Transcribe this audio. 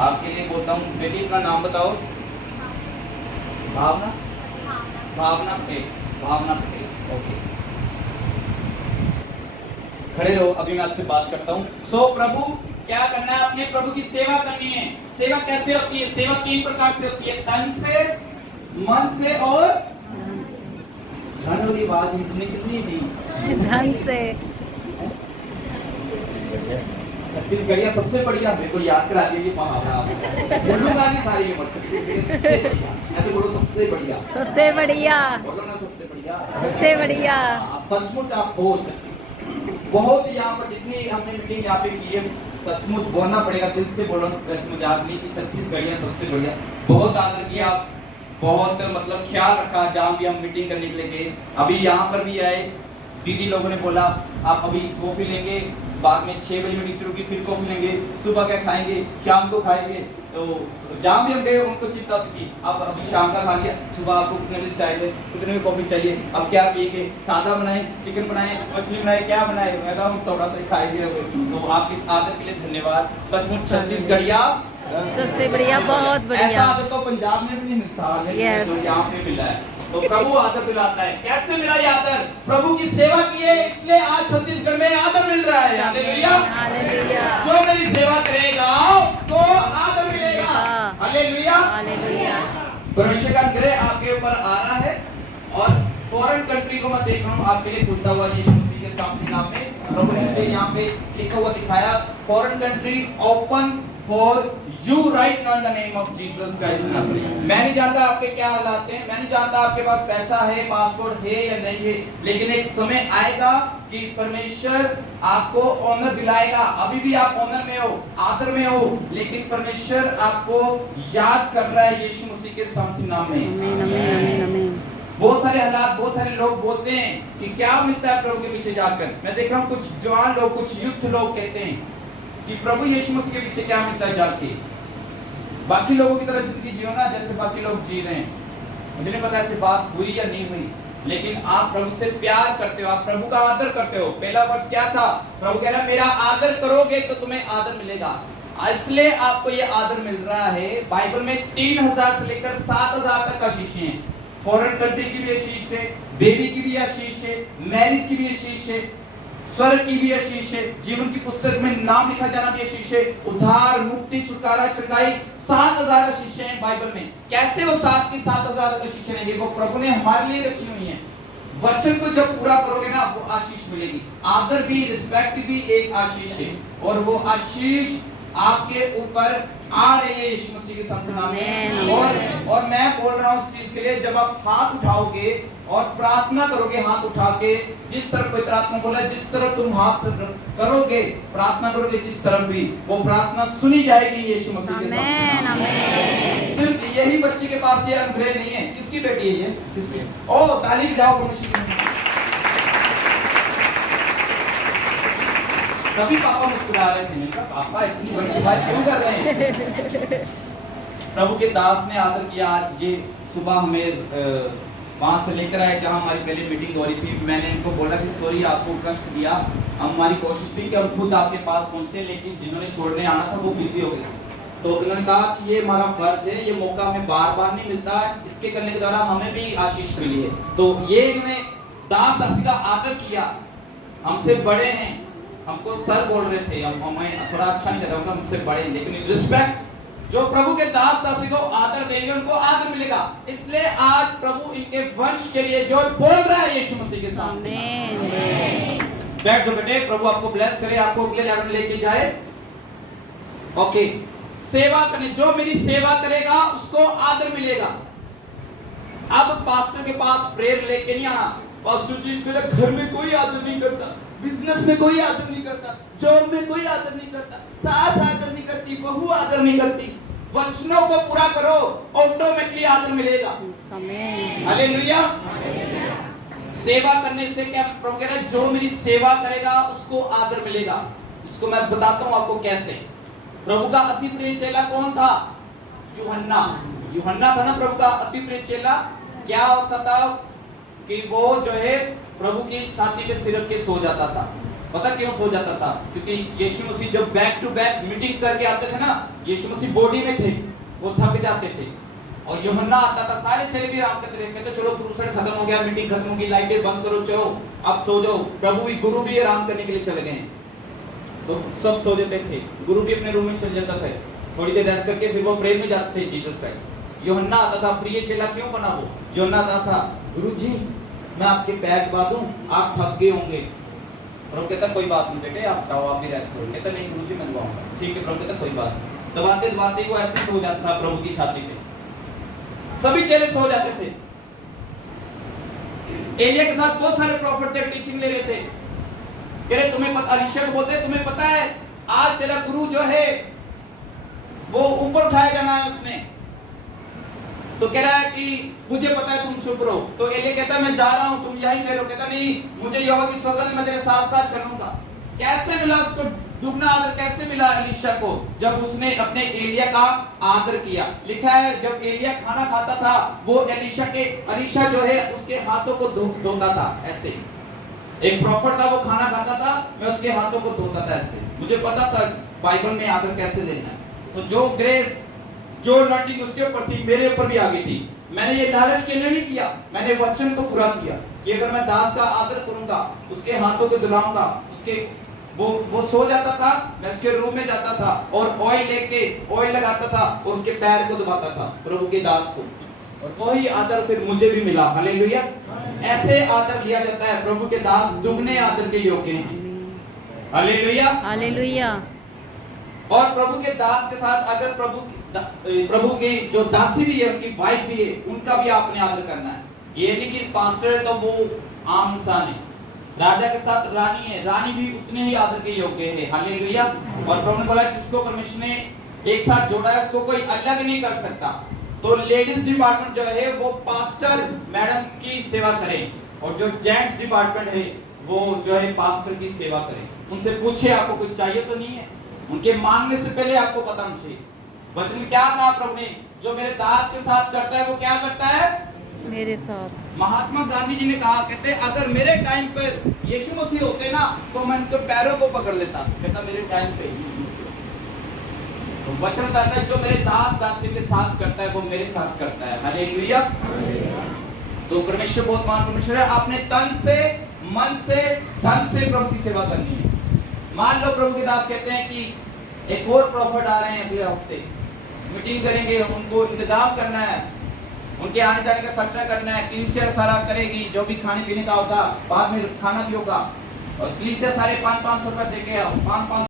आपके लिए बोलता हूँ। बेटी अपना नाम बताओ। भावना, भावना पटेल, भावना पटेल। ओके, खड़े रहो, अभी मैं आपसे बात करता हूँ। सो प्रभु क्या करना है? अपने प्रभु की सेवा करनी है। सेवा कैसे होती है? सेवा 3 प्रकार से होती है, तन से, मन से और धन वाली आवाज निकलनी नहीं, धन से। छत्तीसगढ़िया सबसे बढ़िया, मेरे को याद करा दिया ये मुहावरा। बोलूंगा नहीं सारी उम्र, छत्तीसगढ़िया सबसे बढ़िया, ऐसे बोलो सबसे बढ़िया, सबसे बढ़िया, बोलो ना सबसे बढ़िया, सबसे बढ़िया। सचमुच आप हो बहुत। यहाँ पर जितनी हमने मीटिंग यहाँ पे की है, सचमुच बोलना पड़ेगा, दिल से बोलो, वैसे मजाक नहीं कि छत्तीसगढ़िया सबसे बढ़िया। बहुत आदर किया, बहुत मतलब ख्याल रखा जहाँ भी हम मीटिंग करने के लिए गए। अभी यहाँ पर भी आए, दीदी लोगों ने बोला आप अभी कॉफी लेंगे, बाद में 6 बजे मीटिंग शुरू की, फिर कॉफी लेंगे, सुबह क्या खाएंगे, शाम को खाएंगे। तो जहाँ भी हम गए उनको चिंता थी, अब अभी शाम का खा लिया, सुबह आपको कितने बजे चाहिए, कितने में कॉफी चाहिए, अब क्या पिएंगे, सादा बनाए, चिकन बनाए, मछली बनाए, क्या बनाए? मैं कहा हम थोड़ा सा खाएंगे। तो आपकी इस आदत के लिए धन्यवाद। सचमुच छत्तीसगढ़िया सबसे बढ़िया, बहुत बढ़िया। ऐसा आदर तो पंजाब में भी नहीं मिलता, जो यहाँ पे मिला है। तो प्रभु आदर दिलाता है। कैसे मिला ये आदर? प्रभु की सेवा की है, इसलिए आज छत्तीसगढ़ में आदर मिल रहा है। Hallelujah, hallelujah. जो मेरी सेवा करेगा उसको आदर मिलेगा। Hallelujah, hallelujah. परमेश्वर का अनुग्रह आपके ऊपर आ रहा है। और फॉरेन कंट्री को मैं देख रहा हूँ आपके लिए खुलता हुआ यीशु मसीह के सामने नाम में। प्रभु ने मुझे यहाँ पे लिखा हुआ दिखाया, foreign country open for you right now in the name of Jesus Christ नासरी। मैं नहीं जानता आपके क्या हालात हैं, मैं नहीं जानता आपके पास पैसा है, पासपोर्ट है या नहीं है, लेकिन एक समय आएगा कि परमेश्वर आपको ऑनर दिलाएगा। अभी भी आप ऑनर में हो, आदर में हो, लेकिन परमेश्वर आपको याद कर रहा है यीशु मसीह के सामर्थ्य नाम में। आमीन, आमीन, आमीन, आमीन। बहुत सारे हालात, बहुत सारे लोग बोलते हैं कि क्या मिलता है प्रभु के पीछे जाकर। मैं देख रहा हूँ कुछ जवान लोग, कुछ युद्ध लोग कहते हैं कि प्रभु यीशु मसीह के पीछे क्या मिलता है जाके। बाकी लोगों की तरह जिंदगी जियो ना जैसे बाकी लोग जी रहे हैं। मुझे नहीं पता ऐसी बात हुई या नहीं हुई, लेकिन आप प्रभु से प्यार करते हो, आप प्रभु का आदर करते हो। पहला वर्ष क्या था? प्रभु कह रहा है मेरा आदर करोगे तो तुम्हें आदर मिलेगा, इसलिए आपको ये आदर मिल रहा है। बाइबल में 3000 से लेकर 7000 तक आशीष हैं। फॉरेन कंट्री की भी आशीष है, बेबी की भी आशीष है, मैरिज की भी आशीष है, स्वर्ग की भी आशीष है, जीवन की पुस्तक में नाम लिखा जाना भी आशीष है, उद्धार, मुक्ति, छुटकारा, चंगाई, 7000 आशीषें हैं बाइबल में। कैसे वो 7 की 7000 आशीषें रहेंगी? वो प्रभु ने हमारे लिए रखी हुई हैं। वचन को जब पूरा करोगे ना वो आशीष मिलेगी। आदर भी, रिस्पेक्ट भी एक आशीष है, और वो आशीष आपके ऊपर आ रही है यीशु मसीह के संत नाम में। और मैं बोल रहा हूँ इस चीज के लिए, जब आप हाथ उठाओगे और प्रार्थना करोगे हाथ उठा के, जिस तरफ पवित्र आत्मा बोला जिस तरफ तुम हाथ करोगे, प्रार्थना करोगे जिस तरफ भी, वो प्रार्थना सुनी जाएगी यीशु मसीह के संत नाम में। सिर्फ यही बच्चे के पास ये अनुग्रह नहीं है। किसकी बेटी है ये? किसकी? ओ ताली बजाओ परमेश्वर। तभी पापा मुस्कुरा रहे थे। मैंने कहा पापा इतनी बड़ी सभा क्यों कर रहे हैं? प्रभु के दास ने आदर किया। ये सुबह हमें वहां से लेकर आए जहां हमारी पहले मीटिंग हो रही थी। मैंने इनको बोला कि सॉरी आपको कष्ट दिया, हमारी कोशिश थी कि हम खुद आपके पास पहुंचे, लेकिन जिन्होंने छोड़ने आना था वो बिजी हो गए। तो उन्होंने कहा कि ये हमारा फर्ज है, ये मौका हमें बार बार नहीं मिलता, इसके करने के द्वारा हमें भी आशीष मिली है। तो ये इन्होंने दास दासी का आदर किया। हमसे बड़े हैं, हमको सर बोल रहे थे, हमें थोड़ा अच्छा नहीं लगा, हमसे बड़े, लेकिन रिस्पेक्ट, जो प्रभु के दास दासी को आदर देंगे उनको आदर मिलेगा। इसलिए आज प्रभु इनके वंश के लिए जो बोल रहा है यीशु मसीह के सामने। बैठ जाओ बेटे, प्रभु आपको ब्लेस करे, आपको अगले लेवल में लेके जाए। ओके, सेवा करने, जो मेरी सेवा करेगा उसको आदर मिलेगा। अब पास्टर के पास प्रेयर लेके नहीं आना, पास्टर जी मेरे घर में कोई आदर नहीं करता, बिजनेस में कोई आदर नहीं करता, जॉब में कोई आदर नहीं करता, सास आदर नहीं करती, बहू आदर नहीं करती। वचनों को पूरा करो, ऑटोमेटिकली आदर मिलेगा। हालेलुया। सेवा करने से क्या प्रभु कह रहा है? जो मेरी सेवा करेगा उसको आदर मिलेगा। इसको मैं बताता हूँ आपको कैसे। प्रभु का अति प्रिय चेला कौन था? यूहन्ना। यूहन्ना था ना प्रभु का अति प्रिय चेला। क्या होता था कि वो जो है प्रभु की छाती पे सिर रख के सो जाता था। पता क्यों सो जाता था? क्योंकि यीशु मसीह जब बैक टू बैक मीटिंग करके आते थे ना, यीशु मसीह बॉडी में थे, वो थक जाते थे। और यूहन्ना आता था, सारे चेले भी आराम करते थे, कहते चलो क्रूसेड खत्म हो गया, मीटिंग खत्म होगी, लाइटें बंद करो, चलो अब सो जाओ। प्रभु भी, गुरु भी आराम करने के लिए चले गए, तो सब सो जाते थे। गुरु भी अपने रूम में चल जाता था, थोड़ी देर रेस्ट करके फिर वो प्रेयर में जाते थे जीसस क्राइस्ट। यूहन्ना आता था, प्रिय चेला क्यों बना वो? यूहन्ना आता था, गुरुजी मैं आपके पैर दबा दूं, आप थक गए होंगे। प्रभु कहता कोई बात नहीं बेटे, आप जाओ, आप भी रेस्ट करो। कहता नहीं गुरुजी मैं दबाऊंगा। ठीक है, प्रभु कहता कोई बात नहीं। दबाते दबाते वो ऐसे सो जाता था प्रभु की छाती पे, सभी चेले सो जाते थे। एलिया के साथ बहुत सारे प्रॉफिट थे, टीचिंग ले रहे थे। कह रहे तुम्हें पता, अलीशा को बोलते तुम्हें पता है आज तेरा गुरु जो है वो ऊपर उठाया जाना है उसने। तो कह रहा है कि मुझे पता है, तुम चुप रहो। तो एलिया कहता है मैं जा रहा हूं, तुम यहीं ठहरो। कहता नहीं, मुझे यहोवा की सौगंध, मैं तेरे साथ साथ चलूंगा। कैसे मिला उसको दुगना आदर? कैसे मिला अलीशा को? जब उसने अपने एलिया का आदर किया। लिखा है जब एलिया खाना खाता था, वो अलीशा जो है उसके हाथों को धोता था ऐसे। एक प्रॉफिट था, वो खाना खाता था, मैं उसके हाथों को धोता था ऐसे। मुझे पता था बाइबल में आदर कैसे लेना है। तो जो ग्रेस, जो अनॉइंटिंग उसके ऊपर थी, मेरे ऊपर भी आ गई थी। मैंने ये लालच के लिए नहीं किया, मैंने वचन को पूरा किया कि अगर मैं दास का आदर करूंगा, उसके हाथों को धुलाऊंगा, उसके वो सो जाता था, मैं उसके रूम में जाता था और ऑयल लगाता था और उसके पैर को दबाता था, प्रभु के दास को। और वही आदर फिर मुझे भी मिला। हालेलुया। ऐसे आदर लिया जाता है, प्रभु के दास दुगने आदर के योग्य हैं। Hallelujah, hallelujah. और प्रभु के दास के साथ अगर प्रभु की जो दासी भी है, उनकी वाइफ भी है, उनका भी आपने आदर करना है। ये नहीं कि पास्टर है तो वो आम इंसान है। राजा के साथ रानी है, रानी भी उतने ही आदर के योग्य है। हालेलुया। और प्रभु ने बोला जिसको परमेश्वर ने एक साथ जोड़ा है, उसको कोई अलग नहीं कर सकता। तो लेडीज डिपार्टमेंट जो है वो पास्टर मैडम की सेवा करें, और जो जेंट्स डिपार्टमेंट है वो जो है पास्टर की सेवा करें। उनसे पूछे आपको कुछ चाहिए तो नहीं है, उनके मांगने से पहले आपको पता चाहिए। वचन में क्या कहा प्रभु ने? जो मेरे दास के साथ करता है वो क्या करता है? मेरे साथ। महात्मा गांधी जी ने कहा, कहते अगर मेरे टाइम पर यीशु मसीह होते ना तो मैं उनके पैरों को पकड़ लेता। कहता मेरे टाइम पे यीशु मसीह। तो वचन कहता है जो मेरे दास दासी के साथ करता है वो मेरे साथ करता है। हालेलुया। तो परमेश्वर बहुत महान परमेश्वर है। आपने तन से, मन से, धन से प्रभु की सेवा करनी है। मान लो प्रभु के दास कहते हैं कि एक और प्रॉफिट आ रहे हैं अगले हफ्ते, मीटिंग करेंगे, उनको इंतजाम करना है, उनके आने जाने का खर्चा करना है, कलीसिया सारा करेगी, जो भी खाने पीने का होगा, बाद में खाना भी होगा, और कलीसिया सारे 500-500 रुपए देके आओ, 500